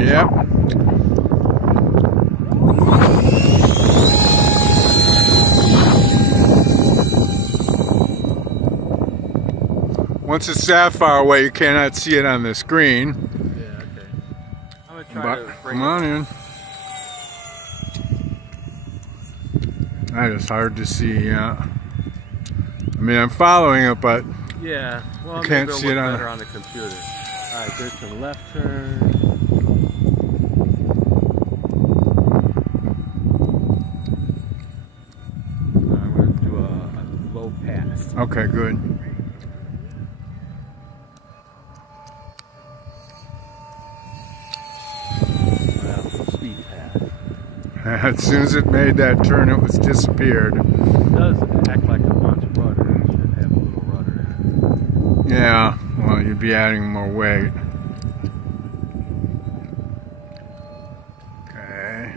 Yep. Once it's that far away, you cannot see it on the screen. Yeah, okay. I'm gonna try to bring come on in. That is hard to see, yeah. I mean, I'm following it, but yeah, well, you can't see it better on the computer. All right, there's some left turn. I'm going to do a low pass. Okay, good. Well, speed pass. As soon as it made that turn, it was disappeared. It does act like it wants rudder. It should have a little rudder. Yeah, well, you'd be adding more weight. Okay.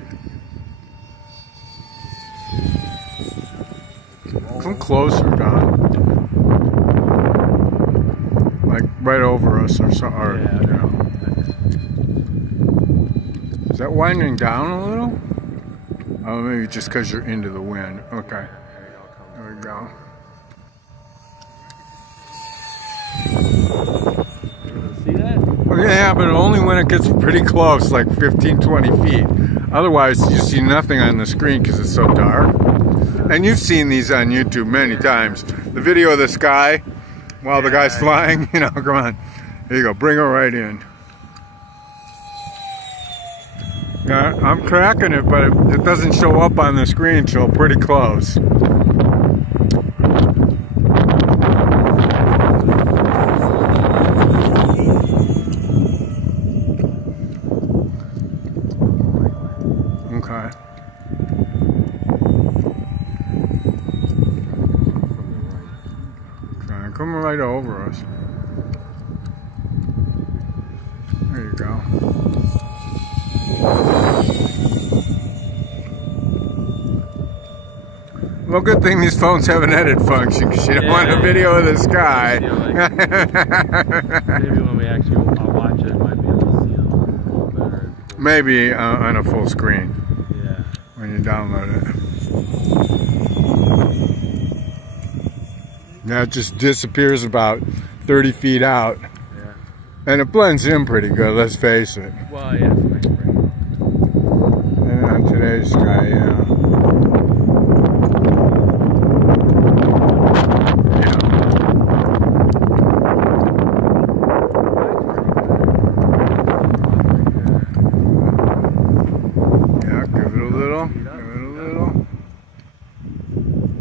Come closer, Don. Like right over us or so. Or, Yeah, you know. Is that winding down a little? Oh, maybe just because you're into the wind. Okay. There we go. See that? Well, yeah, but only when it gets pretty close, like 15, 20 feet. Otherwise, you see nothing on the screen because it's so dark. And you've seen these on YouTube many times. The video of the sky while the guy's flying, you know, come on. There you go, bring her right in. Yeah, I'm cracking it, but it doesn't show up on the screen until pretty close. Okay. Okay, come right over us. There you go. Well, good thing these phones have an edit function because you don't want a video of the sky. Maybe when we actually watch it, might be able to see it a little better. Maybe on a full screen. Yeah. When you download it. Now it just disappears about 30 feet out. Yeah. And it blends in pretty good, let's face it. Well, yeah, it's nice break. And on today's sky, yeah.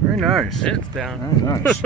Very nice. It's down. Very nice.